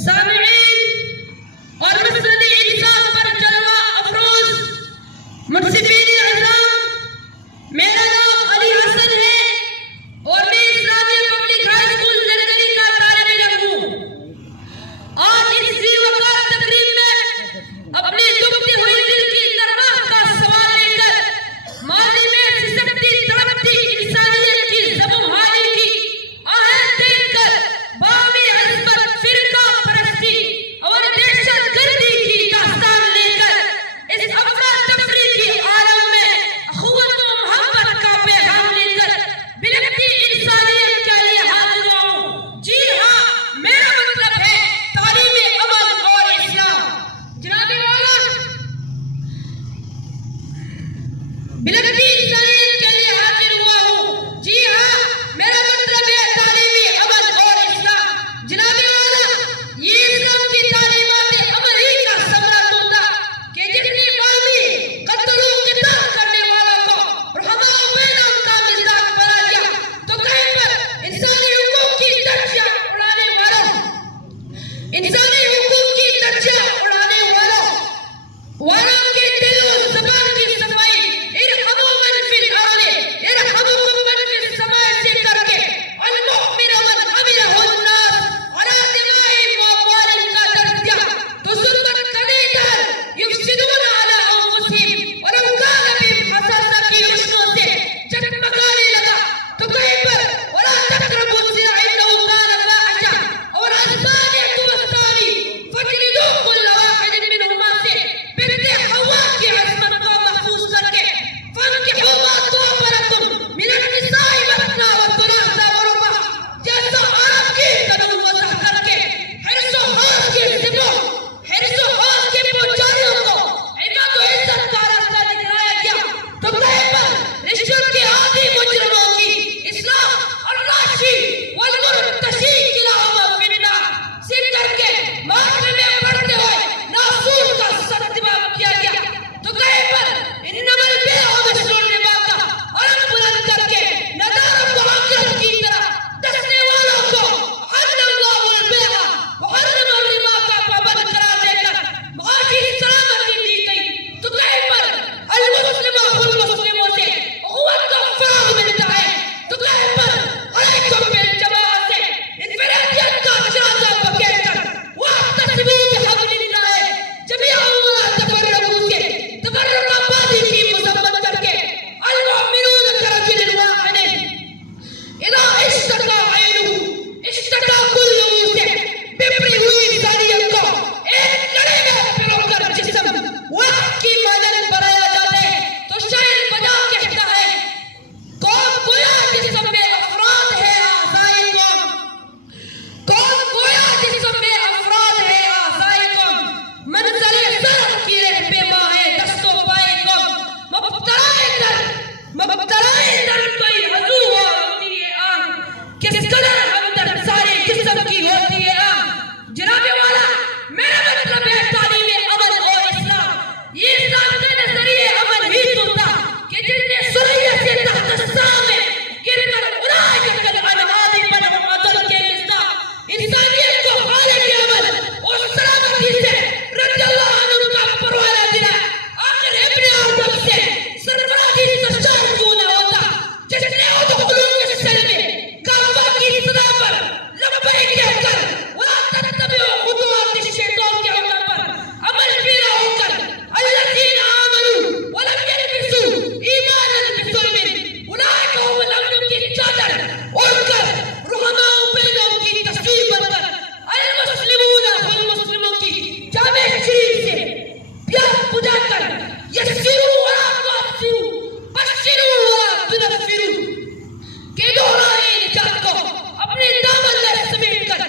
सामईन और मसनद इंसाफ पर जलवा अफरोज मुंसिफीन आज़म, मेरा नाम अली हसन है और मैं इस्लामिया पब्लिक हाई स्कूल नरगली का तालिब इल्म हूँ। आज इस ज़ी-वक़ार तकरीब में अपने दुखती हुई दिल की दरगाह का सवाल लेकर माजी में सिसकती तड़पती इंसानियत की ज़बूहानी की आहट देखकर बामी हस्बत फिरका परस्ती और दहशतगर्दी की दास्तान लेकर इस अफरा तफरी की आलम में अख़ुवत व मोहब्बत का पैगाम लेकर बिलखती इंसानियत के लिए हाजिर हूँ। जी हाँ, मेरा मतलब है तालीम अमल और इस्लाम। जनाब वाला, बिलखती इंसानियत के लिए हाजिर हुआ हूँ। जी हाँ, मेरा मतलब है तालीमी अमल और इस्लाम। जनाब वाला, ये इस्लाम की तालीमात अमल ही का समरा होता कि जितनी बामी कत्ल व क़िताल करने वालों को रहमा व बैनाम का मिज़ाज बना दिया, तो कहीं पर इंसानी हुकूक की धज्जियां उड़ाने वालों के दिल और ज़बान की सफाई इरहमू मन फिल अर्ज़ यरहमुकुम मन फिस समाए से करके अल मुमिनु मन अमिलहु अन्नास अला दिमाइहिम व अमवालिहिम का दर्ज दिया, तो ज़ुल्मन कलीदन युफ़सिदूना अला अंफुसिहिम व लौ काना बिहिम खसासा की रोशनियों से जगमगाने लगा। तो कहीं पर वला तक़रबू ज़िना इन्नहु काना फ़ाहिशा और अज़्ज़ानियतु वज़्ज़ानी फ़ज्लिदू कुल्ल वाहिदिन मिनहुमा से बिन्ते हव्वा की हस्मत को महफूज करके फन्किहू मा तूब लकुम मिनन निसाई मस्ना व सुलासा व रुबा जैसा अरब की तदुल वज़ह करके हिर्स व हौस के पुजारियों को इज़्ज़त व इज़्ज़त का रास्ता दिखाया गया। तो कहीं पर रिश्वत के आदि मुजरिमों की इस्लाह और राशि वल मुर्तशी किलाहुमा फिन्नार से करके माथे में पड़ते हुए नासूर का सत्तिबाब किया गया। तो कहीं पर इन्नमल बैउ मिस्लुर रिबा का अलम बुलंद करके नदारत व आखिरत की तरह दसने वालों को अहल्लल्लाहुल बैअ व हर्रमर रिबा का पाबंद करार देकर माशी सलामती दी गई। तो कहीं पर अल मुस्लिमु फुल मुस्लिमों से उख़्वत का फराग मिलता है। तो कहीं पर अलैकुम बिल जमाअत से इन्फिरादियत का जनाजा पकड़कर वअतसिमू बिहब्लिल्लाह जमीअन व ला तफर्रक़ू से तफर्रुक़ाबादी की मज़म्मत करके अल मुमिनून करजुलिन वाहिदिन इज़ा इश्तका ऐनुहु इश्तका कुल्लुहु से बिफरी हुई इंसानियत को एक लड़े में पिरोकर जिस्म वक्त की मानन बनाया जाता है। तो शायर बजा कहता है, कौन गोया जिस्म में अफराद है आज़ाए कौम, कौन गोया जिस्म में अफराद है आज़ाए कौम, मंज़ले सर की रहनुमा है दस्तो पाए कौम, मुब्तलाए दर कोई वज़ू हो होती है आग, किस कदर हमदर्द सारे जिस्म की होती है आग। जनाब वाला, मेरा मतलब है तालीम अमल और इस्लाम। ये इस्लाम का नजरिए अमल ही तो था कि जिसने सुरैया से तहत साम में गिरकर उलाइका कल अनहादी बल अदल के इंसानियत को खालिक अमल और सलामती से रज़ियल्लाहु अन्हु का परवाना दिला। आखिर इब्न आदम से सरफराजी तशार कौन होता जिसने उदखुलून फिस्सल्म काबा की सदा पर लब्बैक कहकर वला तत्तबिउ खुतुवात शैतान के हुक्म पर अमल पेरा होकर अल्लज़ीना आमनू व लम यल्बिसू ईमानन बिज़ुल्मिन उलाइका हुमुल अम्न की चादर ओढ़कर रहमा व बैनाम की तस्वीर बनकर अल मुस्लिमून वल मुस्लिमों की जामे शरीफ से प्यार पूजा कर यस्सिरू वला तुअस्सिरू बश्शिरू वला तुनफ्फिरू के दोहराए निजात को अपने दामन में समेट कर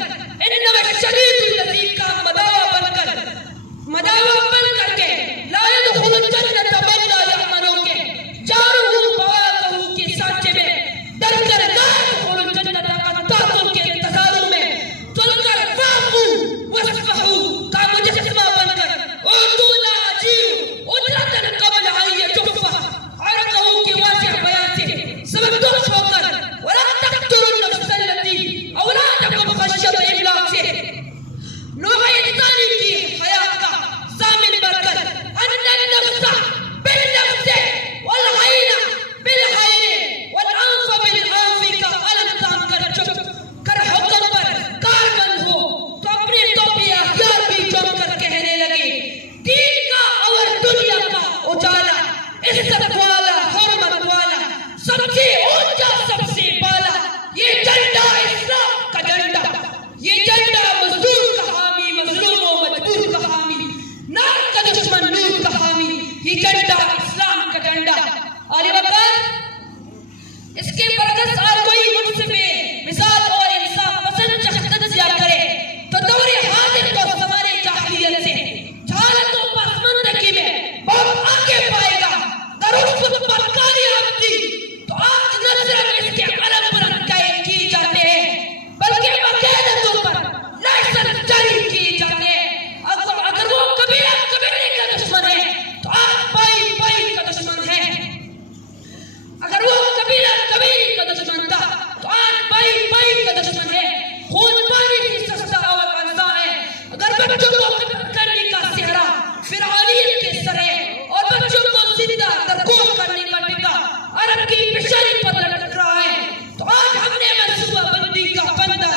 बच्चों को कत्ल करने का सेहरा फिरौनियत के सरे और बच्चों को जिंदा दरगोर करने का टिका अरब की पेशानी पर लटक रहा है। तो आज हमने मंसूबा बंदी का फंदा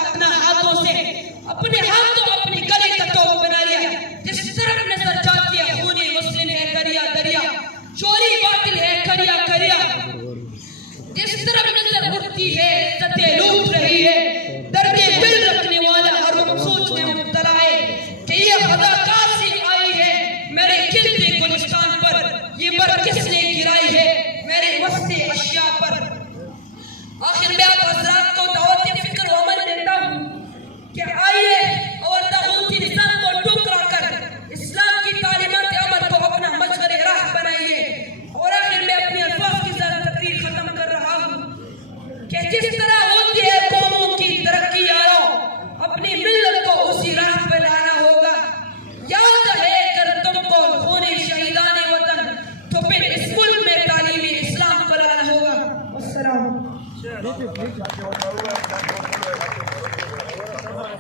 अपने हाथों अपने गले का तोप बना लिया। जिस तरफ नजर जाती है खूनी मुस्लिम है दरिया दरिया, चोरी बातिल है करिया करिया। जिस तरफ नजर उठती है इज्जतें लूट रही है, दर्दे दिल रखने वाला हर वक्त सोच में मुब्तला है कि ये खुदा कहाँ से आई है मेरे खिलते गुलिस्तान पर, ये बर किसने गिराई है मेरे मस्ते अशिया पर। आखिर में आप हजरात को दावत फिक्र व अमल देता हूँ कि आइए और तागूती निज़ाम को टुकरा कर इस्लाम की तालीमात अमल को अपना मशहर राह बनाइए। और आखिर में अपनी अल्फाज के साथ तकरीर खत्म कर रहा हूँ कि जिस तरह होती है कौमों की तरक्की यारो, अपनी मिल्लत को उसी राह पे लाना होगा। याद है अगर तुमको खूने शहीदाने वतन तो फिर इस मुल्क में तालीमी इस्लाम को लाना होगा। अस्सलाम।